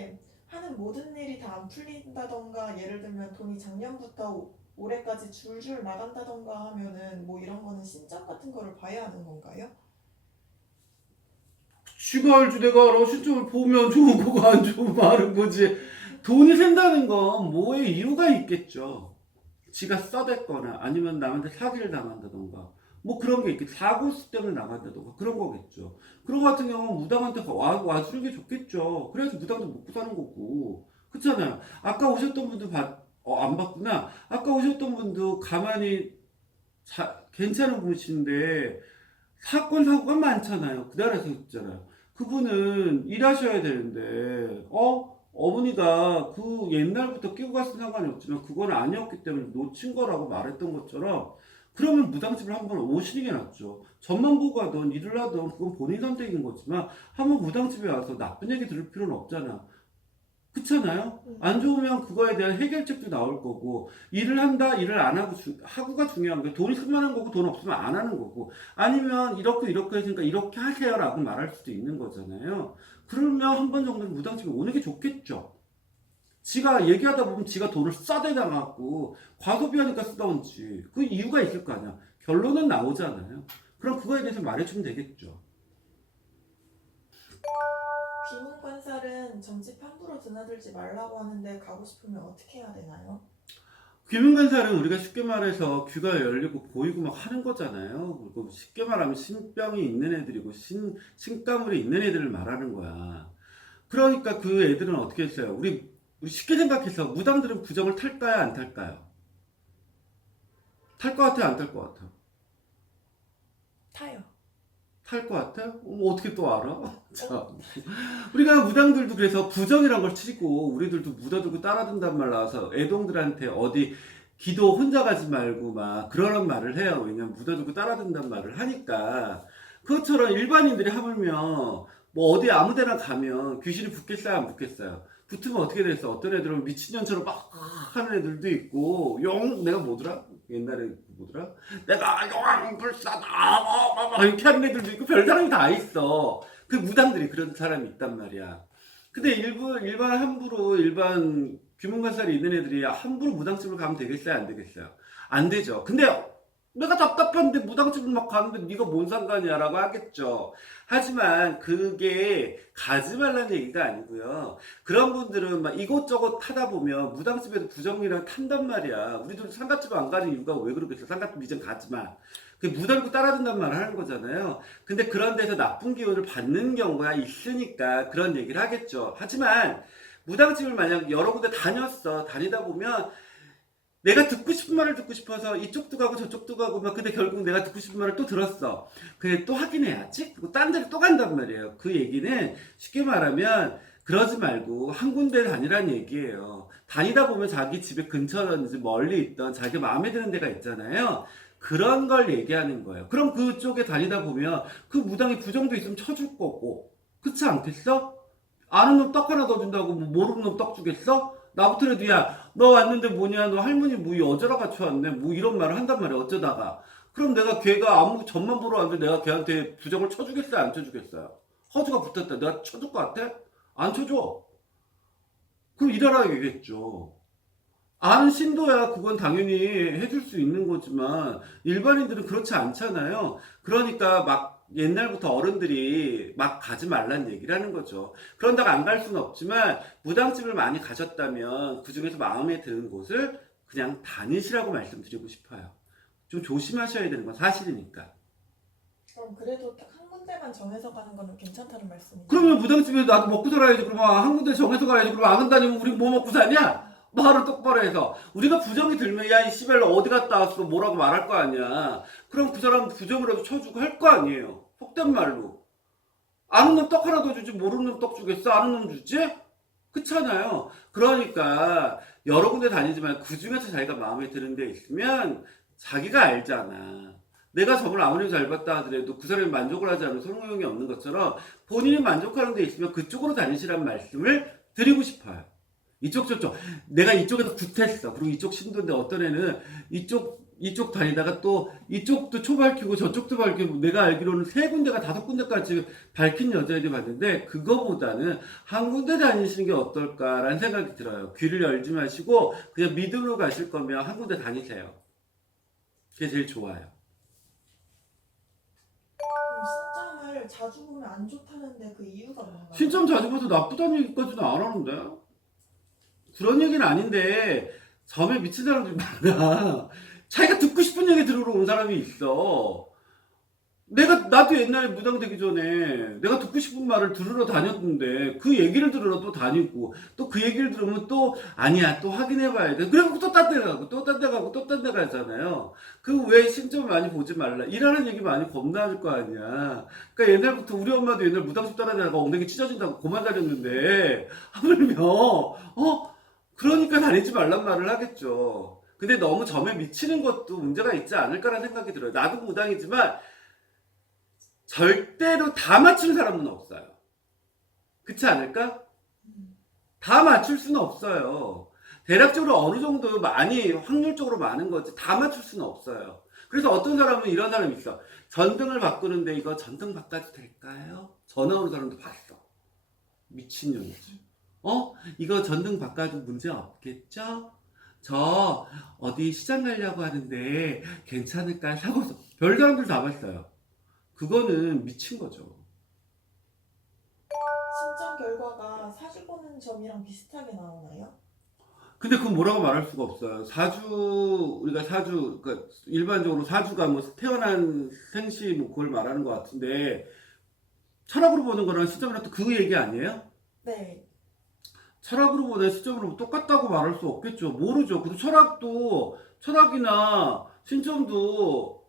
때 하는 모든 일이 다 안 풀린다던가 예를 들면 돈이 작년부터 올해까지 줄줄 나간다던가 하면은 뭐 이런 거는 신점 같은 거를 봐야 하는 건가요? 지가 알지 내가 알아. 시점을 보면 좋은 거고 안 좋으면 마는 거지. 돈이 샌다는 건 뭐에 이유가 있겠죠. 지가 써댔거나 아니면 남한테 사기를 당한다던가 뭐 그런 게 있겠죠. 사고 때문에 나간다던가 그런 거겠죠. 그런 거 같은 경우는 무당한테 와주는 게 좋겠죠. 그래야지 무당도 먹고 사는 거고. 그렇잖아요. 아까 오셨던 분도 안 봤구나. 아까 오셨던 분도 가만히 괜찮은 분이신데 사건 사고가 많잖아요. 그 나라에서 있잖아요. 그분은 일하셔야 되는데 어머니가 그 옛날부터 끼고 갔을 상관이 없지만 그건 아니었기 때문에 놓친 거라고 말했던 것처럼 그러면 무당집을 한번 오시는 게 낫죠. 전만 보고 하던 일을 하던 그건 본인 선택인 거지만 한번 무당집에 와서 나쁜 얘기 들을 필요는 없잖아. 그렇잖아요. 안 좋으면 그거에 대한 해결책도 나올 거고 일을 한다 일을 안 하고 하고가 중요한 게 돈 있으면 하는 거고 돈 없으면 안 하는 거고 아니면 이렇게 이렇게 했으니까 이렇게 하세요라고 말할 수도 있는 거잖아요. 그러면 한 번 정도는 무당집에 오는 게 좋겠죠. 지가 얘기하다 보면 지가 돈을 싸대당하고 과소비하니까 쓰다온지 그 이유가 있을 거 아니야. 결론은 나오잖아요. 그럼 그거에 대해서 말해주면 되겠죠. 귀문관살은 점집 함부로 드나들지 말라고 하는데 가고 싶으면 어떻게 해야 되나요? 귀문관살은 우리가 쉽게 말해서 귀가 열리고 보이고 막 하는 거잖아요. 그리고 쉽게 말하면 신병이 있는 애들이고 신가물이 있는 애들을 말하는 거야. 그러니까 그 애들은 어떻게 했어요? 우리 쉽게 생각해서 무당들은 부정을 탈까요? 안 탈까요? 탈 것 같아요? 안 탈 것 같아요? 타요. 탈 것 같아요? 어떻게 또 알아? 참. 우리가 무당들도 그래서 부정이란 걸 치고 우리들도 묻어두고 따라든단 말 나와서 애동들한테 어디 기도 혼자 가지 말고 막 그러란 말을 해요. 왜냐면 묻어두고 따라든단 말을 하니까. 그것처럼 일반인들이 하물며 뭐 어디 아무 데나 가면 귀신이 붙겠어요? 안 붙겠어요? 붙으면 어떻게 됐어? 어떤 애들은 미친년처럼 막 하는 애들도 있고 내가 뭐더라? 옛날에 뭐더라? 내가 용불사다 이렇게 하는 애들도 있고 별사람이 다 있어. 그 무당들이 그런 사람이 있단 말이야. 근데 일반 귀문관살이 있는 애들이 함부로 무당집을 가면 되겠어요? 안 되겠어요? 안 되죠. 근데 내가 답답한데 무당집을 막 가는데 네가 뭔 상관이야 라고 하겠죠. 하지만 그게 가지 말라는 얘기가 아니고요. 그런 분들은 막 이곳저곳 타다 보면 무당집에도 부정이랑 탄단 말이야. 우리도 상가집 안 가는 이유가 왜 그러겠어. 상가집 이젠 가지 마. 그 무당고 따라든단 말을 하는 거잖아요. 근데 그런 데서 나쁜 기운을 받는 경우가 있으니까 그런 얘기를 하겠죠. 하지만 무당집을 만약 여러 군데 다니다 보면 내가 듣고 싶은 말을 듣고 싶어서 이쪽도 가고 저쪽도 가고 막 근데 결국 내가 듣고 싶은 말을 또 들었어. 그래 또 확인해야지. 그리고 딴 데를 또 간단 말이에요. 그 얘기는 쉽게 말하면 그러지 말고 한 군데 다니란 얘기예요. 다니다 보면 자기 집에 근처든지 멀리 있던 자기 마음에 드는 데가 있잖아요. 그런 걸 얘기하는 거예요. 그럼 그쪽에 다니다 보면 그 무당이 부정도 있으면 쳐줄 거고 그렇지 않겠어? 아는 놈 떡 하나 더 준다고 뭐 모르는 놈 떡 주겠어? 나부터라도 야너 왔는데 뭐냐 너 할머니 뭐 여자라 같이 왔네 뭐 이런 말을 한단 말이야 어쩌다가 그럼 내가 걔가 아무 전만 보러 왔는데 내가 걔한테 부정을 쳐주겠어요 안 쳐주겠어요? 허주가 붙었다 내가 쳐줄 것 같아? 안 쳐줘. 그럼 일하라 얘기겠죠. 아는 신도야 그건 당연히 해줄 수 있는 거지만 일반인들은 그렇지 않잖아요. 그러니까 막 옛날부터 어른들이 막 가지 말란 얘기를 하는 거죠. 그런다고 안 갈 수는 없지만 무당집을 많이 가셨다면 그 중에서 마음에 드는 곳을 그냥 다니시라고 말씀드리고 싶어요. 좀 조심하셔야 되는 건 사실이니까. 그럼 그래도 딱 한 군데만 정해서 가는 거는 괜찮다는 그러면 말씀이네요. 무당집에 나도 먹고 살아야지. 그러면 한 군데 정해서 가야지. 그러면 안 간다니면 우리 뭐 먹고 사냐? 말을 똑바로 해서 우리가 부정이 들면 야 이 씨발로 어디 갔다 왔어 뭐라고 말할 거 아니야. 그럼 그 사람 부정이라도 쳐주고 할 거 아니에요. 속된 말로. 아는 놈 떡 하나 더 주지 모르는 놈 떡 주겠어? 아는 놈 주지? 그렇잖아요. 그러니까 여러 군데 다니지만 그 중에서 자기가 마음에 드는 데 있으면 자기가 알잖아. 내가 저걸 아무리 잘 봤다 하더라도 그 사람이 만족을 하지 않으면 소용이 없는 것처럼 본인이 만족하는 데 있으면 그쪽으로 다니시란 말씀을 드리고 싶어요. 이쪽 저쪽 내가 이쪽에서 굿했어. 그리고 이쪽 신도인데 어떤 애는 이쪽 이쪽 다니다가 또 이쪽도 초 밝히고 저쪽도 밝히고 내가 알기로는 세 군데가 다섯 군데까지 밝힌 여자애들이 봤는데 그거보다는 한 군데 다니시는 게 어떨까라는 생각이 들어요. 귀를 열지 마시고 그냥 믿음으로 가실 거면 한 군데 다니세요. 그게 제일 좋아요. 그럼 신점을 자주 보면 안 좋다는데 그 이유가 뭔가요? 신점 자주 봐도 나쁘다는 얘기까지는 안 하는데 그런 얘기는 아닌데 점에 미친 사람들이 많아. 자기가 듣고 싶은 얘기 들으러 온 사람이 있어. 나도 옛날에 무당 되기 전에 내가 듣고 싶은 말을 들으러 다녔는데 그 얘기를 들으러 또 다니고 또 그 얘기를 들으면 또 아니야 또 확인해 봐야 돼. 그리고 또 딴 데 가고 또 딴 데 가고 또 딴 데 가잖아요. 그 왜 신점 많이 보지 말라. 일하는 얘기 많이 겁나질 거 아니야. 그러니까 옛날부터 우리 엄마도 옛날 무당집 따라다니다가 엉덩이 찢어진다고 그만 다녔는데 하물며 그러니까 다니지 말란 말을 하겠죠. 근데 너무 점에 미치는 것도 문제가 있지 않을까라는 생각이 들어요. 나도 무당이지만 절대로 다 맞춘 사람은 없어요. 그렇지 않을까? 다 맞출 수는 없어요. 대략적으로 어느 정도 많이 확률적으로 많은 거지 다 맞출 수는 없어요. 그래서 어떤 사람은 이런 사람이 있어. 전등을 바꾸는데 이거 전등 바꿔도 될까요? 전화 오는 사람도 봤어. 미친년이지. 이거 전등 바꿔도 문제 없겠죠? 저 어디 시장 가려고 하는데 괜찮을까요? 사고서 별 사람들 다 봤어요. 그거는 미친 거죠. 신점 결과가 사주 보는 점이랑 비슷하게 나오나요? 근데 그건 뭐라고 말할 수가 없어요. 우리가 그러니까 일반적으로 사주가 뭐 태어난 생시 뭐 그걸 말하는 것 같은데, 철학으로 보는 거랑 시점이랑 또 그 얘기 아니에요? 네. 철학으로 보는 시점으로 똑같다고 말할 수 없겠죠. 모르죠. 그리고 철학이나 신점도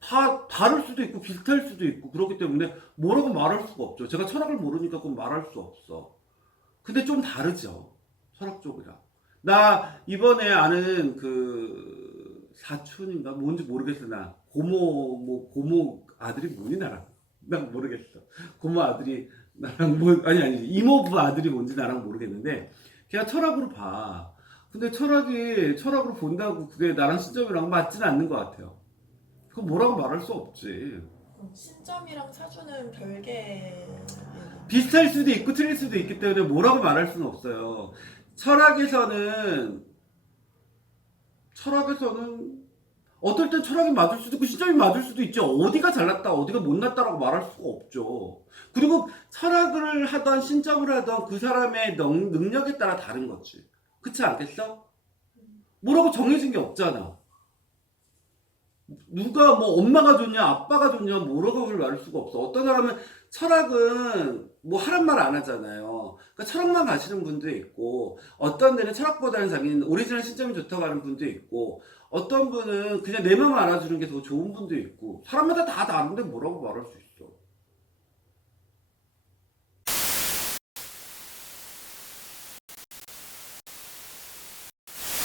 다 다를 수도 있고 비슷할 수도 있고 그렇기 때문에 뭐라고 말할 수가 없죠. 제가 철학을 모르니까 그건 말할 수 없어. 근데 좀 다르죠. 철학 쪽이랑. 나 이번에 아는 그 사촌인가 뭔지 모르겠어. 나 고모 아들이 뭐니 나랑 난 모르겠어. 고모 아들이 나랑 뭐 아니 이모부 아들이 뭔지 나랑 모르겠는데 걔가 철학으로 봐. 근데 철학으로 본다고 그게 나랑 시점이랑 맞지는 않는 것 같아요. 그건 뭐라고 말할 수 없지. 그럼 신점이랑 사주는 별개 비슷할 수도 있고 틀릴 수도 있기 때문에 뭐라고 말할 수는 없어요. 철학에서는 어떨 땐 철학이 맞을 수도 있고 시점이 맞을 수도 있죠. 어디가 잘났다 어디가 못났다라고 말할 수가 없죠. 그리고 철학을 하던 신점을 하던 그 사람의 능력에 따라 다른 거지. 그렇지 않겠어? 뭐라고 정해진 게 없잖아. 누가 뭐 엄마가 좋냐 아빠가 좋냐 뭐라고 말할 수가 없어. 어떤 사람은 철학은 뭐 하란 말 안 하잖아요. 그러니까 철학만 가시는 분도 있고 어떤 데는 철학보다는 자기는 오리지널 신점이 좋다고 하는 분도 있고 어떤 분은 그냥 내 마음 알아주는 게 더 좋은 분도 있고 사람마다 다 다른데 뭐라고 말할 수 있어.